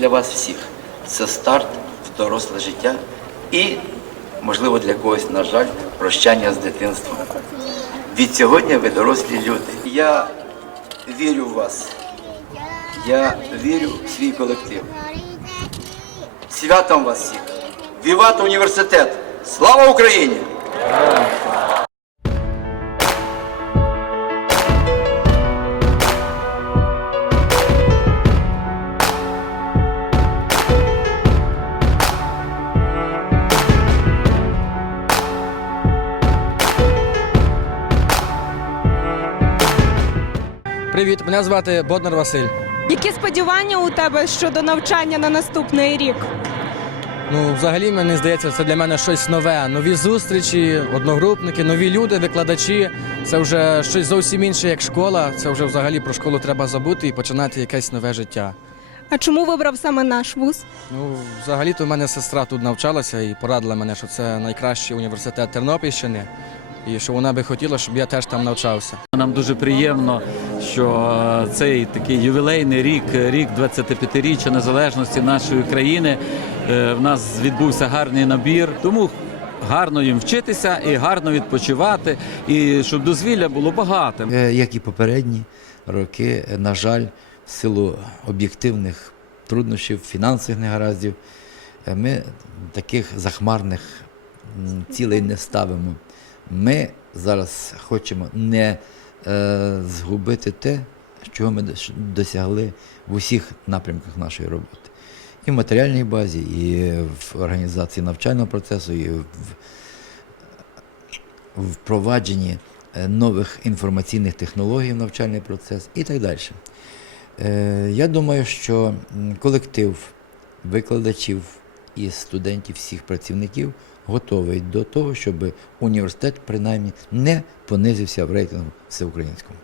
для вас всіх це старт в доросле життя і, можливо, для когось, на жаль, прощання з дитинством. Від сьогодні ви дорослі люди. Я вірю в вас. Я вірю в свій колектив. Святом вас всіх! Віват університет! Слава Україні! Привіт, мене звати Боднар Василь. Які сподівання у тебе щодо навчання на наступний рік? Ну, взагалі, мені здається, це для мене щось нове. Нові зустрічі, одногрупники, нові люди, викладачі. Це вже щось зовсім інше, як школа. Це вже взагалі про школу треба забути і починати якесь нове життя. А чому вибрав саме наш вуз? Ну, взагалі-то в мене сестра тут навчалася і порадила мене, що це найкращий університет Тернопільщини, і що вона би хотіла, щоб я теж там навчався. Нам дуже приємно, що цей такий ювілейний рік, рік 25-річчя незалежності нашої країни, е, в нас відбувся гарний набір. Тому гарно їм вчитися і гарно відпочивати, і щоб дозвілля було багатим. Е, Як і попередні роки, е, на жаль, в силу об'єктивних труднощів, фінансових негараздів, ми таких захмарних цілей не ставимо. Ми зараз хочемо не згубити те, чого ми досягли в усіх напрямках нашої роботи. І в матеріальній базі, і в організації навчального процесу, і в впровадженні е, нових інформаційних технологій в навчальний процес і так далі. Е, Я думаю, що колектив викладачів і студентів, всіх працівників готовий до того, щоб університет принаймні не понизився в рейтингу всеукраїнському.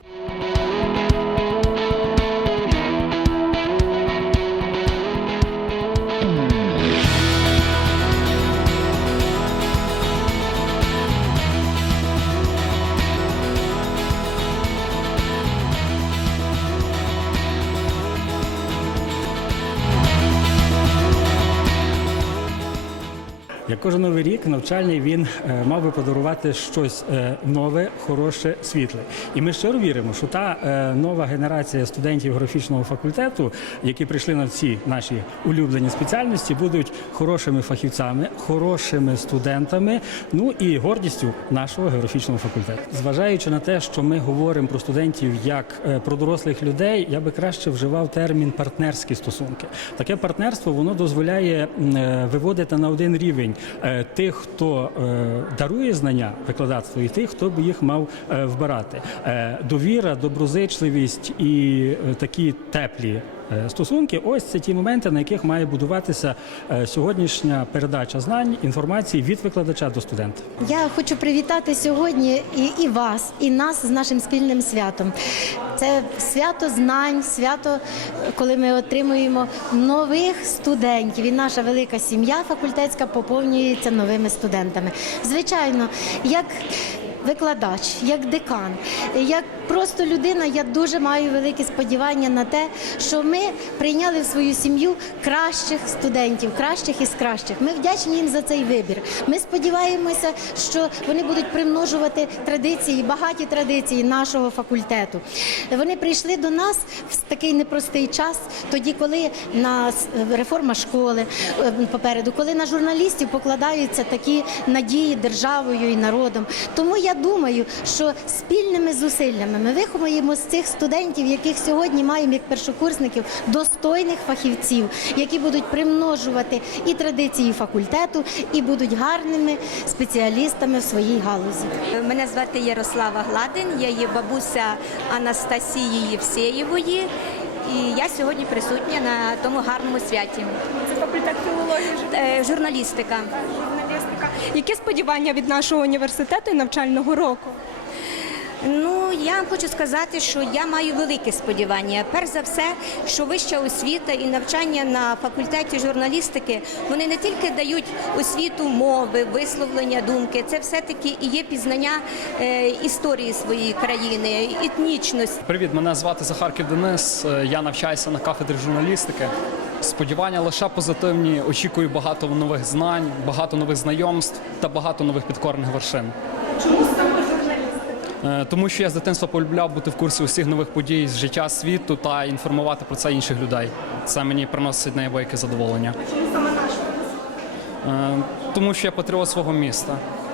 Як кожен новий рік навчальний він е, мав би подарувати щось е, нове, хороше, світле. І ми щиро віримо, що та е, нова генерація студентів графічного факультету, які прийшли на ці наші улюблені спеціальності, будуть хорошими фахівцями, хорошими студентами, ну і гордістю нашого географічного факультету. Зважаючи на те, що ми говоримо про студентів як про дорослих людей, я би краще вживав термін партнерські стосунки. Таке партнерство воно дозволяє виводити на один рівень е, тих, хто е, дарує знання викладацтву, і тих, хто б їх мав е, вбирати. Довіра, доброзичливість і такі теплі. Е, Стосунки, ось це ті моменти, на яких має будуватися е, сьогоднішня передача знань, інформації від викладача до студента. Я хочу привітати сьогодні і, і вас, і нас з нашим спільним святом. Це свято знань, свято, коли ми отримуємо нових студентів. І наша велика сім'я факультетська поповнюється новими студентами. Звичайно, як викладач, як декан, як просто людина, я дуже маю великі сподівання на те, що ми прийняли в свою сім'ю кращих студентів, кращих із кращих. Ми вдячні їм за цей вибір. Ми сподіваємося, що вони будуть примножувати традиції, багаті традиції нашого факультету. Вони прийшли до нас в такий непростий час, тоді, коли на реформа школи е, попереду, коли на журналістів покладаються такі надії державою і народом. Тому я думаю, що спільними зусиллями ми виховуємо з цих студентів, яких сьогодні маємо як першокурсників, достойних фахівців, які будуть примножувати і традиції факультету, і будуть гарними спеціалістами в своїй галузі. Мене звати Ярослава Гладин, я є бабуся Анастасії Євсеєвої. І я сьогодні присутня на тому гарному святі. Це факультет філології, Е, Журналістика. журналістика. Яке сподівання від нашого університету і навчального року? Ну я вам хочу сказати, що я маю велике сподівання. Перш за все, що вища освіта і навчання на факультеті журналістики вони не тільки дають освіту мови, висловлення думки, це все-таки і є пізнання е, історії своєї країни, етнічності. Привіт, мене звати Захарків Денис. Е, Я навчаюся на кафедрі журналістики. Сподівання лише позитивні. Очікую багато нових знань, багато нових знайомств та багато нових підкорних вершин. Чому Тому що я з дитинства полюбляв бути в курсі усіх нових подій з життя світу та інформувати про це інших людей. Це мені приносить найбільше задоволення. Чому саме наша? Е, Тому що я патріот свого міста.